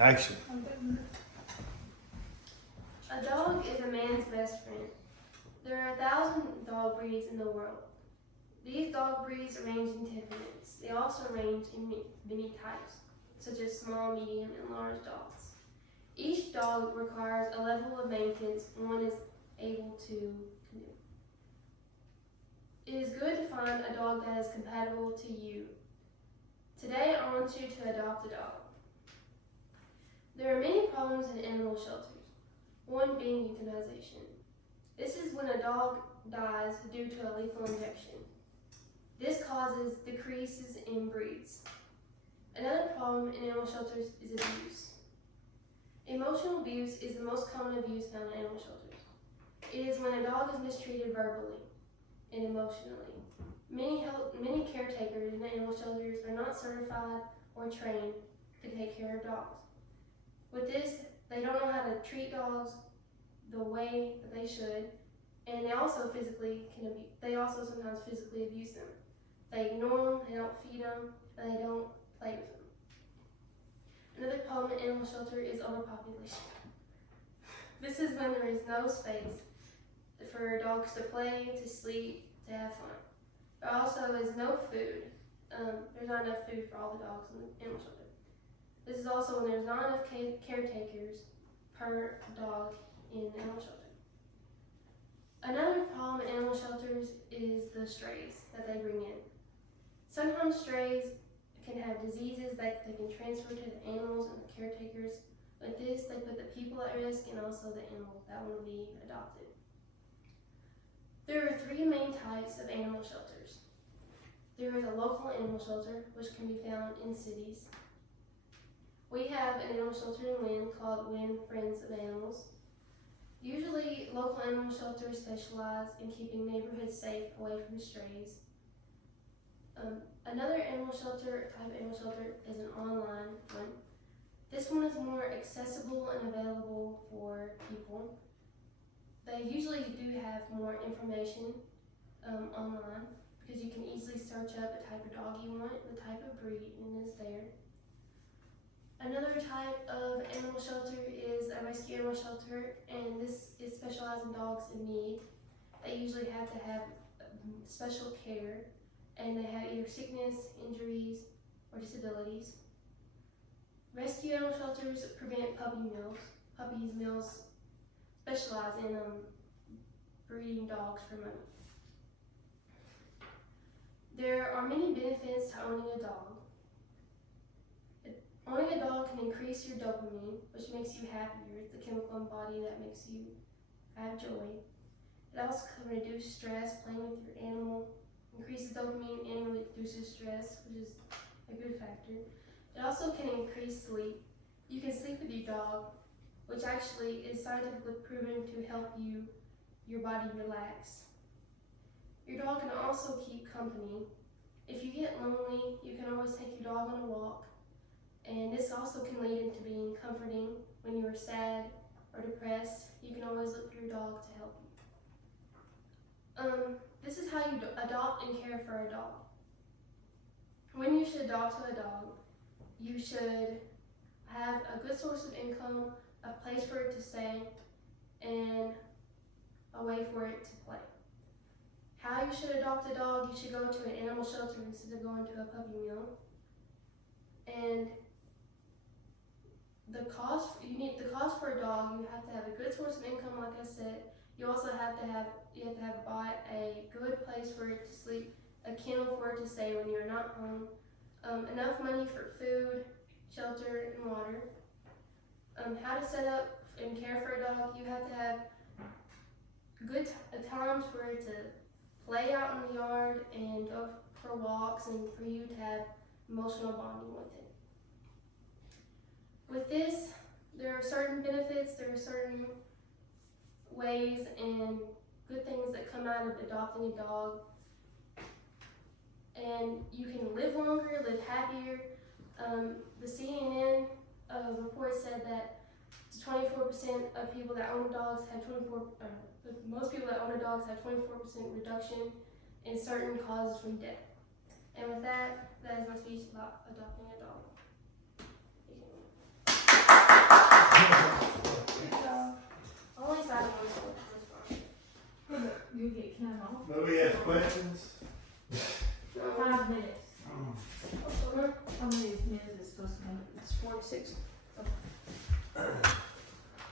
Action. A dog is a man's best friend. There are 1,000 dog breeds in the world. These dog breeds range in temperaments. They also range in many types, such as small, medium, and large dogs. Each dog requires a level of maintenance one is able to do. It is good to find a dog that is compatible to you. Today I want you to adopt a dog. There are many problems in animal shelters, one being euthanization. This is when a dog dies due to a lethal injection. This causes decreases in breeds. Another problem in animal shelters is abuse. Emotional abuse is the most common abuse found in animal shelters. It is when a dog is mistreated verbally and emotionally. Many caretakers in animal shelters are not certified or trained to take care of dogs. With this, they don't know how to treat dogs the way that they should, and they also sometimes physically abuse them. They ignore them, they don't feed them, and they don't play with them. Another problem in animal shelter is overpopulation. This is when there is no space for dogs to play, to sleep, to have fun. There also is no food. There's not enough food for all the dogs in the animal shelter. This is also when there's not enough caretakers per dog in the animal shelter. Another problem in animal shelters is the strays that they bring in. Sometimes strays can have diseases that they can transfer to the animals and the caretakers. With this, they put the people at risk and also the animals that want to be adopted. There are 3 main types of animal shelters. There is a local animal shelter, which can be found in cities. We have an animal shelter in Wynn called Wynn Friends of Animals. Usually, local animal shelters specialize in keeping neighborhoods safe away from strays. Another type of animal shelter is an online one. This one is more accessible and available for people. They usually do have more information online because you can easily search up the type of dog you want, the type of breed, and it's there. Another type of animal shelter is a rescue animal shelter, and this is specialized in dogs in need. They usually have to have special care, and they have either sickness, injuries, or disabilities. Rescue animal shelters prevent puppy mills. Puppies mills specialize in breeding dogs for money. There are many benefits to owning a dog. Owning a dog can increase your dopamine, which makes you happier. It's the chemical in the body that makes you have joy. It also can reduce stress. Playing with your animal increases dopamine and reduces stress, which is a good factor. It also can increase sleep. You can sleep with your dog, which actually is scientifically proven to help your body relax. Your dog can also keep company. If you get lonely, you can always take your dog on a walk. And this also can lead into being comforting when you are sad or depressed. You can always look for your dog to help you. This is how you adopt and care for a dog. When you should adopt a dog, you should have a good source of income, a place for it to stay, and a way for it to play. How you should adopt a dog, you should go to an animal shelter instead of going to a puppy mill. And the cost for a dog, you have to have a good source of income, like I said. You also have to buy a good place for it to sleep, a kennel for it to stay when you're not home, enough money for food, shelter, and water. How to set up and care for a dog, you have to have good times for it to play out in the yard and go for walks, and for you to have emotional bonding with it. With this, there are certain benefits, there are certain ways and good things that come out of adopting a dog. And you can live longer, live happier. The CNN report said that 24% of people that own dogs have most people that own dogs have 24% reduction in certain causes from death. And with that, that is my speech about adopting a dog. Nobody has questions? 5 minutes. Also, How many minutes is supposed to be? it's 46.